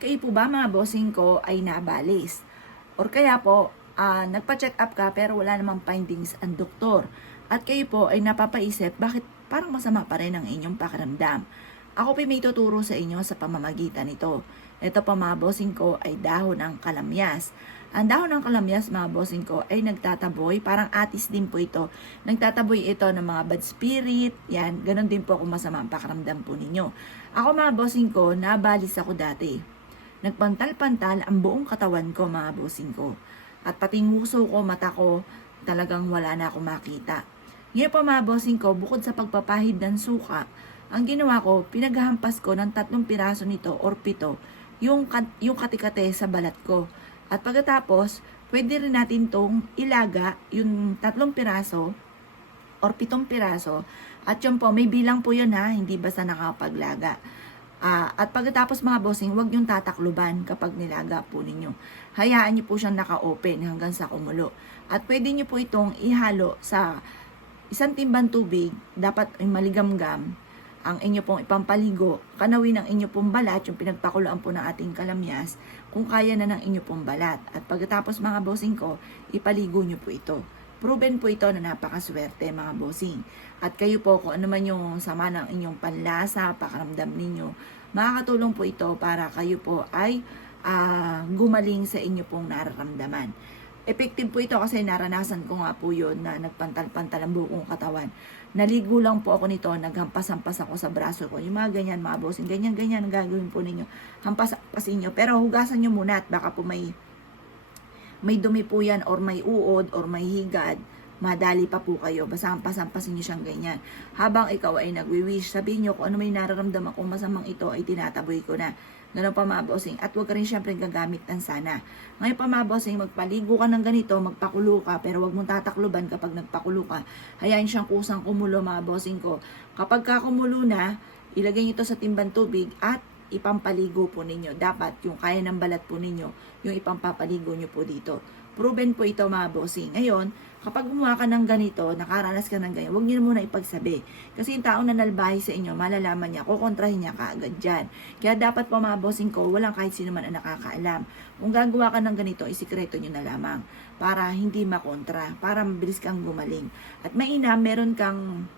Kayo po ba mga bossing ko ay nabalis? Or kaya po, nagpa-check up ka pero wala namang findings ang doktor. At kayo po ay napapaisip bakit parang masama pa rin ang inyong pakiramdam. Ako po may tuturo sa inyo sa pamamagitan nito. Ito pa mga bossing ko ay dahon ng kalamyas. Ang dahon ng kalamyas mga bossing ko ay nagtataboy, parang atis din po ito. Nagtataboy ito ng mga bad spirit, yan, ganun din po kung masama ang pakiramdam po ninyo. Ako mga bossing ko, nabalis ako dati. Nagpantal-pantal ang buong katawan ko mga bossing ko. At pati nguso ko, mata ko, talagang wala na ako makita. Ngayon pa mga bossing ko, bukod sa pagpapahid ng suka, ang ginawa ko, pinaghahampas ko ng 3 piraso nito or 7, yung katikate sa balat ko. At pagkatapos, pwede rin natin tong ilaga, yung 3 piraso or 7 piraso. At yun po, may bilang po yun ha, hindi basta nakapaglaga. At pagkatapos mga bossing, huwag niyong tatakluban kapag nilaga po ninyo. Hayaan niyo po siyang naka-open hanggang sa kumulo. At pwede niyo po itong ihalo sa 1 timbang tubig, dapat ay maligamgam ang inyo pong ipampaligo, kanawin ang inyo pong balat, yung pinagpakuloan po ng ating kalamyas, kung kaya na ng inyo pong balat. At pagkatapos mga bossing ko, ipaligo niyo po ito. Proven po ito na napakaswerte mga bossing. At kayo po kung ano man yung sama ng inyong panlasa, pakaramdam ninyo, makakatulong po ito para kayo po ay gumaling sa inyo pong nararamdaman. Effective po ito kasi naranasan ko nga po yun na nagpantal-pantal ang buong katawan. Naligo lang po ako nito, naghampas-hampas ako sa braso ko. Yung mga ganyan mga bossing, ganyan-ganyan ang gagawin po ninyo. Hampas-hampasin nyo. Pero hugasan nyo muna at baka po may dumi po yan or may uod or may higad, madali pa po kayo. Basta hampas-hampasin nyo siyang ganyan. Habang ikaw ay nagwi-wish, sabihin nyo kung ano may nararamdaman kung masamang ito ay tinataboy ko na. Ganun pa mga bossing. At huwag ka rin syempre gagamit ng sana. Ngayon pa mga bossing, magpaligo ka ng ganito, magpakulo ka, pero huwag mong tatakluban kapag nagpakulo ka. Hayaan siyang kusang kumulo mga bossing ko. Kapag kakumulo na, ilagay nyo ito sa timbang tubig at ipampaligo po ninyo. Dapat yung kaya ng balat po ninyo, yung ipampapaligo nyo po dito. Proven po ito mga bossing. Ngayon, kapag gumawa ka ng ganito, nakaranas ka ng ganyan, huwag niyo muna ipagsabi. Kasi yung taong nanalbahi sa inyo, malalaman niya, kukontrahin niya kaagad dyan. Kaya dapat po mga bossing ko, walang kahit sino man ang nakakaalam. Kung gagawa ka ng ganito, isikreto nyo na lamang. Para hindi makontra, para mabilis kang gumaling. At mainam, meron kang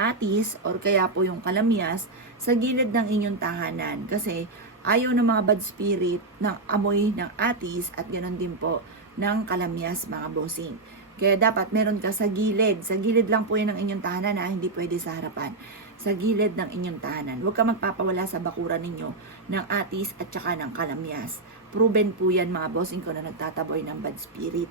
atis or kaya po yung kalamyas sa gilid ng inyong tahanan kasi ayaw ng mga bad spirit ng amoy ng atis at ganoon din po ng kalamyas mga bossing. Kaya dapat meron ka sa gilid lang po yan ng inyong tahanan hindi pwede sa harapan. Sa gilid ng inyong tahanan. Huwag ka magpapawala sa bakuran ninyo ng atis at saka ng kalamyas. Proven po yan mga bossing ko na nagtataboy ng bad spirit.